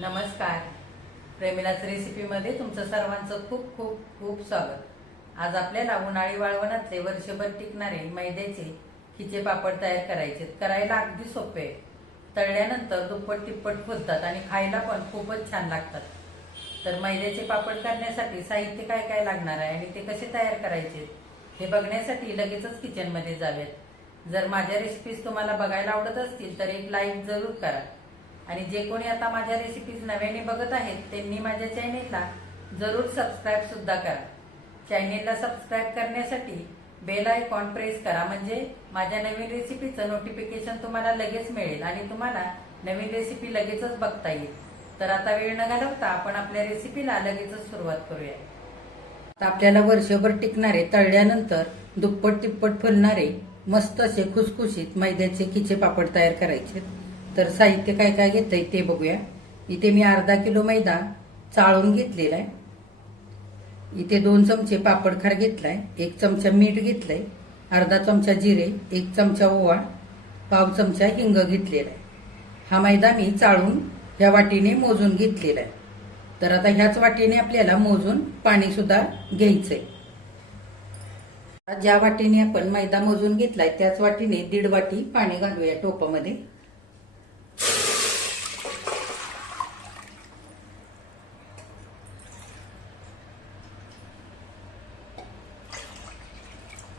नमस्कार. प्रेमिलाच रेसिपीमध्ये तुमचं सर्वांचं खूप खूप खूप स्वागत. आज आपल्याला उन्हाळी वाळवणातले वर्षभर टिकणारे मैद्याचे खिचे पापड तयार करायचे. करायला अगदी सोपे आहे. तळल्यानंतर दुप्पट तिप्पट फुलतात आणि खायला पण खूपच छान लागतात. तर मैद्याचे पापड करण्यासाठी साहित्य काय काय लागणार आहे आणि ते कसे तयार करायचे हे बघण्यासाठी लगेचच किचनमध्ये जावेत. जर माझ्या रेसिपीज तुम्हाला बघायला आवडत असतील तर एक लाईक जरूर करा. आणि जे कोणी आता माझ्या रेसिपीज नव्याने बघत आहेत त्यांनी माझ्या चॅनेलला जरूर सबस्क्राईब सुद्धा करा. चॅनेलला सबस्क्राईब करण्यासाठी बेल आयकॉन प्रेस करा. म्हणजे माझ्या नवीन रेसिपीचं नोटिफिकेशन तुम्हाला लगेच मिळेल आणि तुम्हाला नवीन रेसिपी लगेचच बघता येईल. तर आता वेळ न घालवता आपण आपल्या रेसिपीला लगेचच सुरुवात करूया. आता आपल्याला वर्षभर टिकणारे तळल्यानंतर दुप्पट तिप्पट फुलणारे मस्त असे खुसखुशीत मैद्याचे खिचे पापड तयार करायचे तर साहित्य काय काय घेतंय ते बघूया. इथे मी अर्धा किलो मैदा चाळून घेतलेला आहे इथे दोन चमचे पापड खार घेतलाय एक चमचा मीठ घेतलंय अर्धा चमचा जिरे एक चमचा ओवा पाव चमचा हिंग घेतलेला आहे हा मैदा मी चाळून ह्या वाटीने मोजून घेतलेला आहे तर आता ह्याच वाटीने आपल्याला मोजून पाणी सुद्धा घ्यायचंय. ज्या वाटीने आपण मैदा मोजून घेतलाय त्याच वाटीने दीड वाटी पाणी घालूया टोपामध्ये.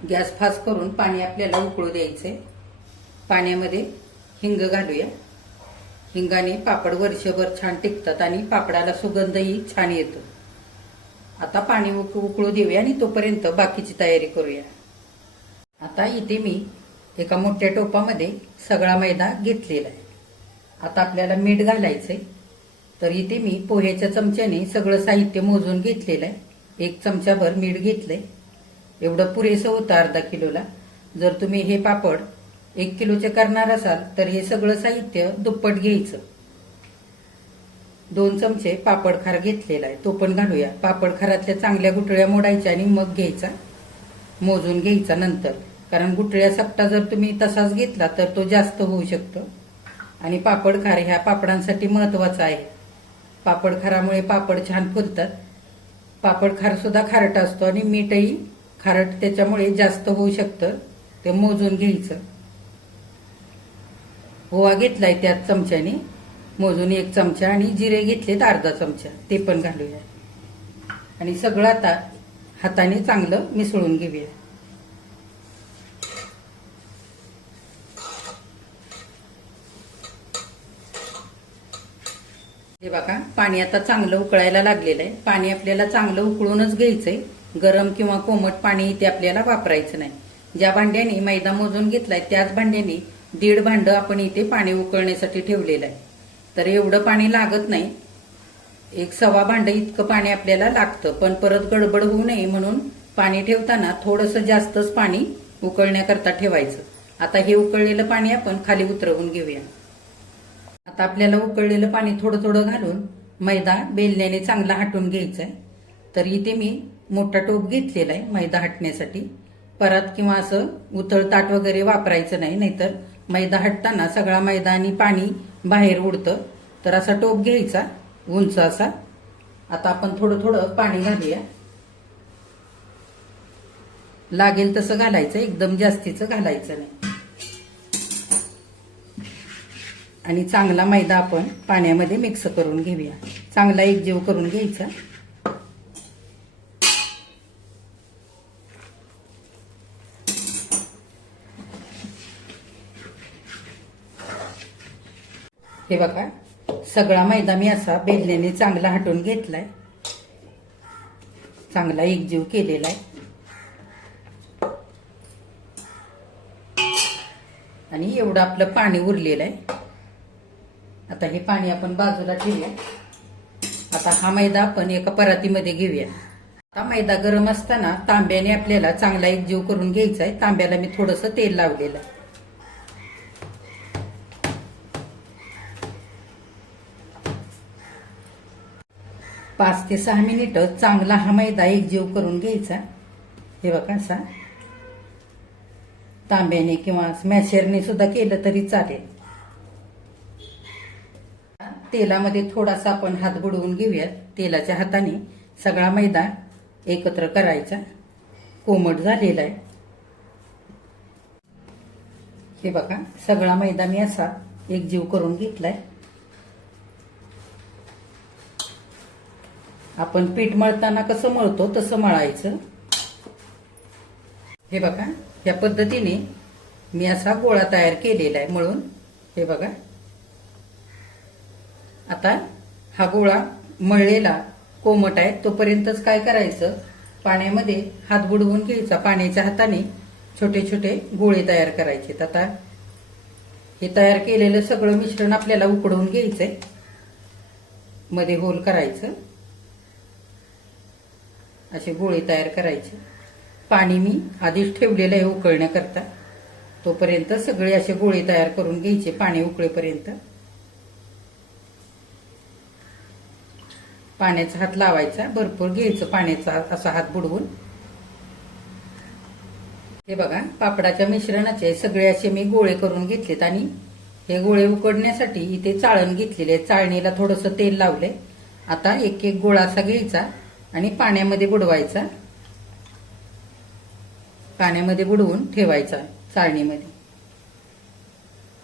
गॅस फास्ट करून पाणी आपल्याला उकळू द्यायचंय. पाण्यामध्ये हिंग घालूया. हिंगाने पापड वर्षभर छान टिकतात आणि पापडाला सुगंधही छान येतो. आता पाणी उक उकळू देऊया आणि तोपर्यंत बाकीची तयारी करूया. आता इथे मी एका मोठ्या टोपामध्ये सगळा मैदा घेतलेला आहे. आता आपल्याला मीठ घालायचंय. तर इथे मी पोह्याच्या चमच्याने सगळं साहित्य मोजून घेतलेलं आहे. एक चमचाभर मीठ घेतलंय. एवढं पुरेसं होतं अर्धा किलोला. जर तुम्ही हे पापड एक किलोचे करणार असाल तर हे सगळं साहित्य दुप्पट घ्यायचं. दोन चमचे पापड खार घेतलेला आहे. तो पण घालूया. पापड खारातल्या चांगल्या गुटळ्या मोडायच्या आणि मग घ्यायचा. मोजून घ्यायचा नंतर. कारण गुटळ्या सपटा जर तुम्ही तसाच घेतला तर तो जास्त होऊ शकतो. आणि पापड खार ह्या पापडांसाठी महत्त्वाचा आहे. पापड खारामुळे पापड छान फुलतात. पापड खारसुद्धा खारट असतो आणि मीठही खारट त्याच्यामुळे जास्त होऊ शकतं. ते मोजून घ्यायचं. ओवा घेतलाय त्यात चमच्याने. मोजून एक चमचा आणि जिरे घेतलेत अर्धा चमचा. ते पण घालूया. आणि सगळं आता हाताने चांगलं मिसळून घेऊया. हे बघा पाणी आता चांगलं उकळायला लागलेलं आहे. पाणी आपल्याला चांगलं उकळूनच घ्यायचंय. गरम किंवा कोमट पाणी इथे आपल्याला वापरायचं नाही. ज्या भांड्याने मैदा मोजून घेतलाय त्याच भांड्याने दीड भांड आपण इथे पाणी उकळण्यासाठी ठेवलेलं आहे. तर एवढं पाणी लागत नाही. एक सव्वा भांड इतकं पाणी आपल्याला लागतं. पण परत गडबड होऊ नये म्हणून पाणी ठेवताना थोडंसं जास्तच पाणी उकळण्याकरता ठेवायचं. आता हे उकळलेलं पाणी आपण खाली उतरवून घेऊया. आता आपल्याला उकळलेलं पाणी थोडं थोडं घालून मैदा बेलण्याने चांगला हटून घ्यायचा आहे तर इथे मी मोठा टोप घेतलेला आहे मैदा हटण्यासाठी. परत किंवा असं उथळ ताट वगैरे वापरायचं नाही नाहीतर मैदा हटताना सगळा मैदा आणि पाणी बाहेर उडतं. तर असा टोप घ्यायचा उंच असा. आता आपण थोडं थोडं पाणी घालूया. लागेल तसं घालायचं एकदम जास्तीचं घालायचं नाही. आणि चांगला मैदा आपण पाण्यामध्ये मिक्स करून घेऊया. चांगला एकजीव करून घ्यायचा. हे बघा सगळा मैदा मी असा बेलण्याने चांगला हटवून घेतलाय. चांगला एकजीव केलेला आहे. आणि एवढं आपलं पाणी उरलेलं आहे. आता हे पाणी आपण बाजूला ठेवूया. आता हा मैदा आपण एका परातीमध्ये घेऊया. आता मैदा गरम असताना तांब्याने आपल्याला चांगला एक जीव करून घ्यायचा आहे. तांब्याला मी थोडंसं तेल लावलेलं आहे. पाच ते सहा मिनिटं चांगला हा मैदा एक जीव करून घ्यायचा. हे बघा असा. तांब्याने किंवा स्मॅशरने सुद्धा केलं तरी चालेल. तेलामध्ये थोडासा आपण हात बुडवून घेऊयात. तेलाच्या हाताने सगळा मैदा एकत्र करायचा. कोमट झालेला आहे. हे बघा सगळा मैदा मी असा एकजीव करून घेतलाय. आपण पीठ मळताना कसं मळतो तसं मळायचं. हे बघा या पद्धतीने मी असा गोळा तयार केलेला आहे म्हणून हे बघा आता हा गोळा मळलेला कोमट आहे तोपर्यंतच काय करायचं? पाण्यामध्ये हात बुडवून घ्यायचा. पाण्याच्या हाताने छोटे छोटे गोळे तयार करायचे. आता हे तयार केलेलं सगळं मिश्रण आपल्याला उकडवून घ्यायचंय. मध्ये होल करायचं. असे गोळे तयार करायचे. पाणी मी आधीच ठेवलेलं आहे उकळण्याकरता. तोपर्यंत सगळे असे गोळे तयार करून घ्यायचे पाणी उकळेपर्यंत. पाण्याचा हात लावायचा भरपूर घ्यायचं पाण्याचा हात असा हात बुडवून. हे बघा पापडाच्या मिश्रणाचे सगळे असे मी गोळे करून घेतलेत आणि हे गोळे उकडण्यासाठी इथे चाळण घेतलेले चाळणीला थोडंसं तेल लावले आता एक एक गोळा असा घ्यायचा आणि पाण्यामध्ये बुडवायचा. पाण्यामध्ये बुडवून ठेवायचा चाळणीमध्ये.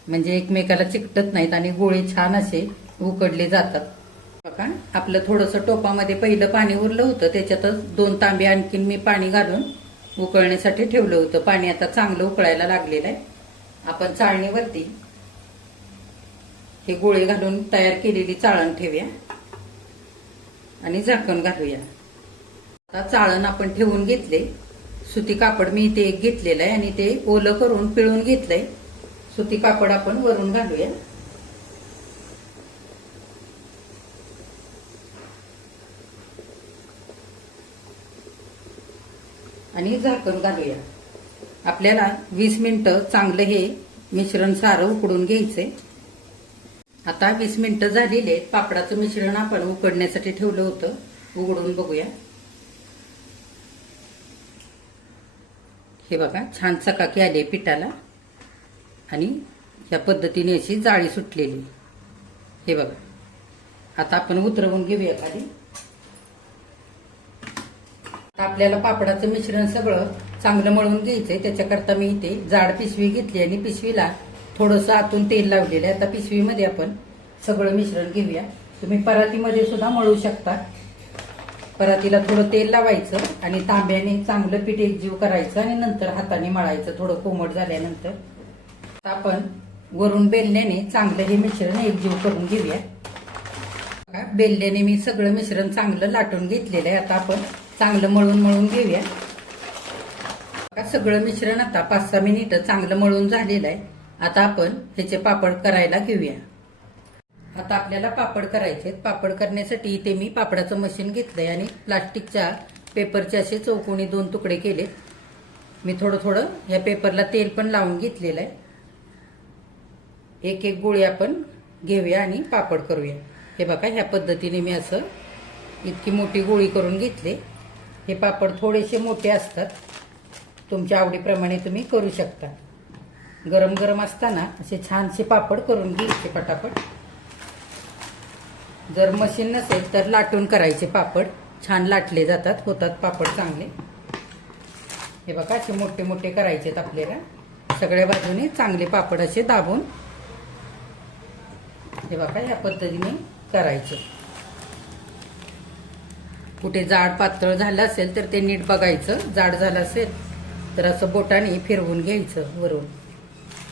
म्हणजे एकमेकाला चिकटत नाहीत आणि गोळे छान असे उकडले जातात. बघा. आपलं थोडंसं टोपामध्ये पहिलं पाणी उरलं होतं त्याच्यातच दोन तांबे आणखीन मी पाणी घालून उकळण्यासाठी ठेवलं होतं. पाणी आता चांगलं उकळायला लागलेलं आहे. आपण चाळणीवरती हे गोळे घालून तयार केलेली चाळण ठेवूया आणि झाकण घालूया. आता चाळण आपण ठेवून घेतले. सुती कापड मी इथे एक घेतलेलं आहे आणि ते ओलं करून पिळून घेतलंय. सुती कापड आपण वरून घालूया. आणि झाकण घालूया. आपल्याला वीस मिनिटं चांगलं हे मिश्रण सारं उकडून घ्यायचंय. आता वीस मिनिटं झालेली आहेत. पापडाचं मिश्रण आपण उकडण्यासाठी ठेवलं होतं. उघडून बघूया. हे बघा छान चकाकी आली आहे पिठाला. आणि या पद्धतीने अशी जाळी सुटलेली. हे बघा. आता आपण उतरवून घेऊया खाली. आपल्याला पापडाचं मिश्रण सगळं चांगलं मळून घ्यायचंय. त्याच्याकरता मी इथे जाड पिशवी घेतली आणि पिशवीला थोडंसं आतून तेल लावलेलं आहे. आता पिशवीमध्ये आपण सगळं मिश्रण घेऊया. तुम्ही परातीमध्ये सुद्धा मळू शकता. परातीला थोडं तेल लावायचं आणि तांब्याने चांगलं पीठ एकजीव करायचं आणि नंतर हाताने मळायचं. थोडं कोमट झाल्यानंतर आपण वरून बेलण्याने चांगलं हे मिश्रण एकजीव करून घेऊया. बघा, बेलण्याने मी सगळं मिश्रण चांगलं लाटून घेतलेलं आहे. आता आपण चांगलं मळून मळून घेऊया. सगळं मिश्रण आता पाच सहा मिनिटं चांगलं मळून झालेलं आहे. आता आपण ह्याचे पापड करायला घेऊया. आता आपल्याला पापड करायचे आहेत. पापड करण्यासाठी इथे मी पापडाचं मशीन घेतलंय आणि प्लास्टिकच्या पेपरचे असे चौकोनी दोन तुकडे केलेत. मी थोडं थोडं या पेपरला तेल पण लावून घेतलेलं आहे. एक एक गोळी आपण घेऊया आणि पापड करूया. हे बघा ह्या पद्धतीने मी असं इतकी मोठी गोळी करून घेतली. हे पापड थोडेसे मोठे असतात. तुमच्या आवडीप्रमाणे तुम्ही करू शकता. गरम गरम असताना असे छानसे पापड करून घ्यायचे पटापट. जर मशीन नसेल तर लाटून करायचे पापड. छान लाटले जातात होतात पापड चांगले. हे बघा असे मोठे मोठे करायचे आहेत आपल्याला. सगळ्या बाजूने चांगले पापड असे दाबून. हे बघा या पद्धतीने करायचे. कुठे जाड पातळ झालं असेल तर ते नीट बघायचं. जाड झालं असेल तर असं बोटाने फिरवून घ्यायचं वरून.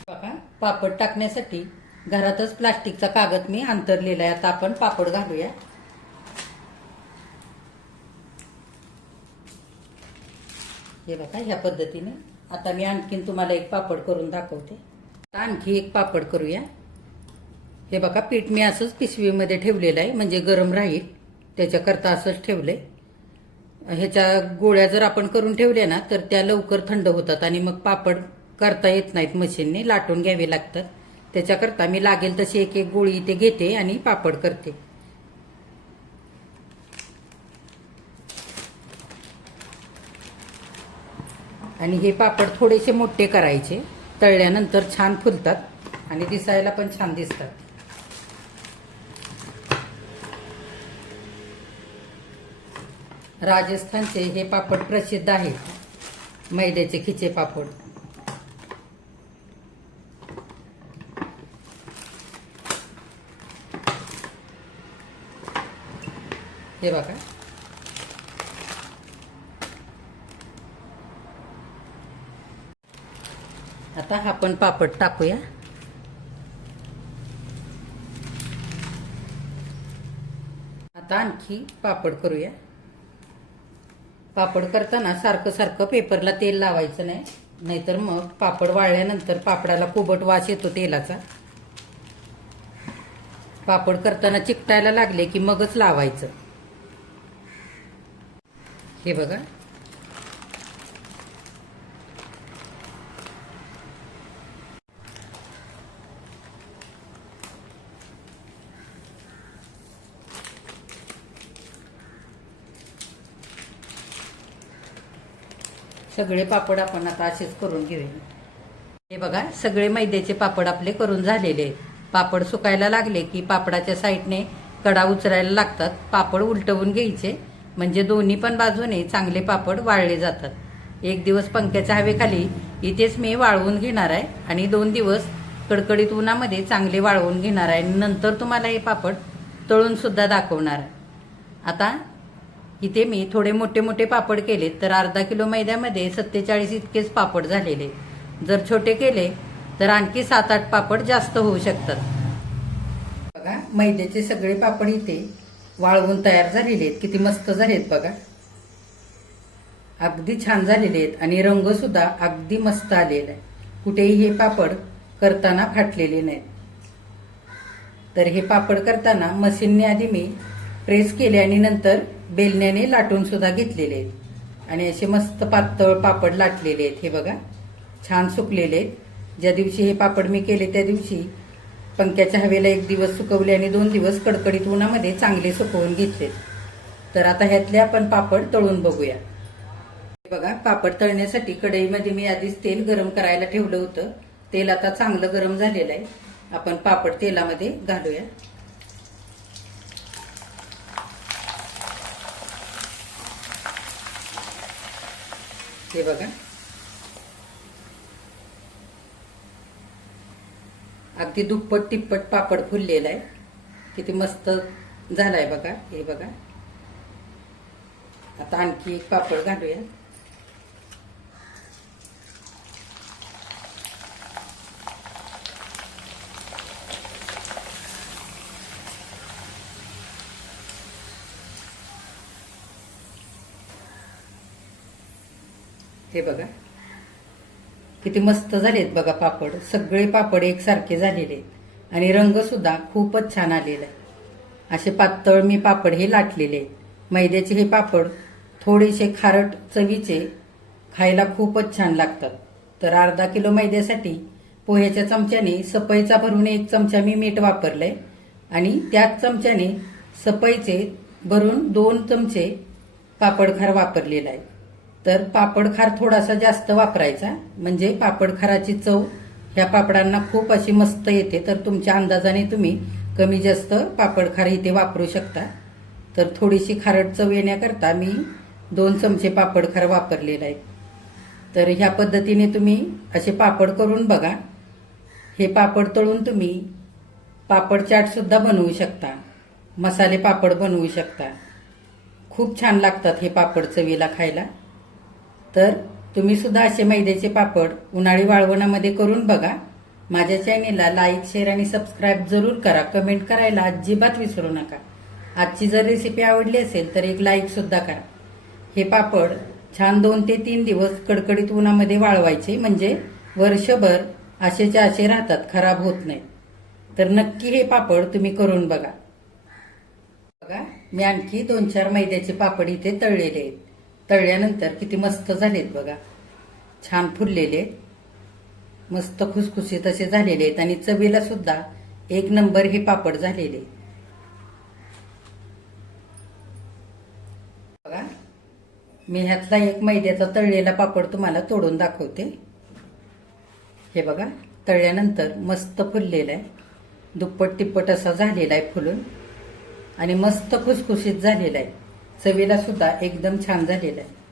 बघा पापड टाकण्यासाठी घरातच प्लास्टिकचा कागद मी अंतरलेला आहे. आता आपण पापड घालूया. हे बघा ह्या पद्धतीने. आता मी आणखीन तुम्हाला एक पापड करून दाखवते. आता आणखी एक पापड करूया. हे बघा पीठ मी असंच पिशवीमध्ये ठेवलेलं आहे म्हणजे गरम राहील. त्याच्याकरता असंच ठेवलंय. ह्याच्या गोळ्या जर आपण करून ठेवल्या ना तर त्या लवकर थंड होतात आणि मग पापड करता येत नाहीत मशीनने लाटून घ्यावे लागतात. त्याच्याकरता मी लागेल तशी एक एक गोळी इथे घेते आणि पापड करते. आणि हे पापड थोडेसे मोठे करायचे. तळल्यानंतर छान फुलतात आणि दिसायला पण छान दिसतात. राजस्थानचे हे पापड प्रसिद्ध आहेत. मैद्याचे खिचे पापड. हे बघा. आता आपण पापड टाकूया. आता आणखी पापड करूया. पापड करताना सारखं सारखं पेपरला तेल लावायचं नाही. नाहीतर मग पापड वाळल्यानंतर पापडाला कुबट वास येतो तेलाचा. पापड करताना चिकटायला लागले की मगच लावायचं. हे बघा. सगळे पापड आपण आता असेच करून घेऊया. हे बघा सगळे मैद्याचे पापड आपले करून झालेले आहेत. पापड सुकायला लागले की पापडाच्या साईडने कडा उचरायला लागतात. पापड उलटवून घ्यायचे म्हणजे दोन्ही पण बाजूने चांगले पापड वाळले जातात. एक दिवस पंख्याच्या हवेखाली इथेच मी वाळवून घेणार आहे आणि दोन दिवस कडकडीत उन्हामध्ये चांगले वाळवून घेणार आहे. आणि नंतर तुम्हाला हे पापड तळून सुद्धा दाखवणार आहे. आता इथे मी थोडे मोठे मोठे पापड केले तर अर्धा किलो मैद्यामध्ये सत्तेचाळीस इतकेच पापड झालेले. जर छोटे केले तर आणखी सात आठ पापड जास्त होऊ शकतात. बघा मैद्याचे सगळे पापड इथे वाळवून तयार झालेले आहेत. किती मस्त झालेत बघा. अगदी छान झालेले आहेत आणि रंग सुद्धा अगदी मस्त आलेला आहे. कुठेही हे पापड करताना फाटलेले नाहीत. तर हे पापड करताना मशीनने आधी मी प्रेस केले आणि नंतर बेलण्याने लाटून सुद्धा घेतलेले आहेत. आणि असे मस्त पातळ पापड लाटलेले आहेत हे बघा. छान सुकलेले आहेत. ज्या दिवशी हे पापड मी केले त्या दिवशी पंख्याच्या हवेला एक दिवस सुकवले आणि दोन दिवस कडकडीत उन्हामध्ये चांगले सुकवून घेतले. तर आता ह्यातले आपण पापड तळून बघूया. हे बघा पापड तळण्यासाठी कढईमध्ये मी आधीच तेल गरम करायला ठेवलं होतं. तेल आता चांगलं गरम झालेलं आहे. आपण पापड तेलामध्ये घालूया. हे बघा. अगदी दुप्पट तिप्पट पापड फुललेला आहे. किती मस्त झालाय बघा. हे बघा. आता आणखी एक पापड घालूया. हे बघा. किती मस्त झालेत बघा पापड. सगळे पापड एकसारखे झालेले आहेत. आणि रंग सुद्धा खूपच छान आलेला आहे. असे पातळ मी पापड हे लाटलेले आहेत. मैद्याचे हे पापड थोडेसे खारट चवीचे खायला खूपच छान लागतात. तर अर्धा किलो मैद्यासाठी पोह्याच्या चमच्याने सपईचा भरून एक चमचा मी मीठ वापरलंय. आणि त्याच चमच्याने सपईचे भरून दोन चमचे पापडखार वापरलेला आहे. तर पापडखार थोडासा जास्त वापरायचा. म्हणजे पापडखाराची चव ह्या पापडांना खूप अशी मस्त येते. तर तुमच्या अंदाजाने तुम्ही कमी जास्त पापडखार इथे वापरू शकता. तर थोडीशी खारट चव येण्याकरता मी दोन चमचे पापडखार वापरलेला आहे तर ह्या पद्धतीने तुम्ही असे पापड करून बघा. हे पापड तळून तुम्ही पापड चाटसुद्धा बनवू शकता. मसाले पापड बनवू शकता. खूप छान लागतात हे पापड चवीला खायला. तर तुम्ही सुद्धा असे मैद्याचे पापड उन्हाळी वाळवणामध्ये करून बघा. माझ्या चॅनेलला लाईक शेअर आणि सबस्क्राईब जरूर करा. कमेंट करायला अजिबात विसरू नका. आजची जर रेसिपी आवडली असेल तर एक लाईक सुद्धा करा. हे पापड छान दोन ते तीन दिवस कडकडीत उन्हामध्ये वाळवायचे. म्हणजे वर्षभर असेच्या असे राहतात खराब होत नाही. तर नक्की हे पापड तुम्ही करून बघा. बघा मी आणखी दोन चार मैद्याचे पापड इथे तळलेले आहेत. तळल्यानंतर किती मस्त झालेत बघा. छान फुललेले. आहेत मस्त खुसखुशीत असे झालेले आहेत. आणि चवीला सुद्धा एक नंबर हे पापड झालेले. बघा मी ह्यातला एक मैद्याचा तळलेला पापड तुम्हाला तोडून दाखवते. हे बघा तळल्यानंतर मस्त फुललेला आहे. दुप्पट तिप्पट असा झालेला आहे फुलून. आणि मस्त खुसखुशीत झालेला आहे. चवीला सुद्धा एकदम छान झालेलं आहे.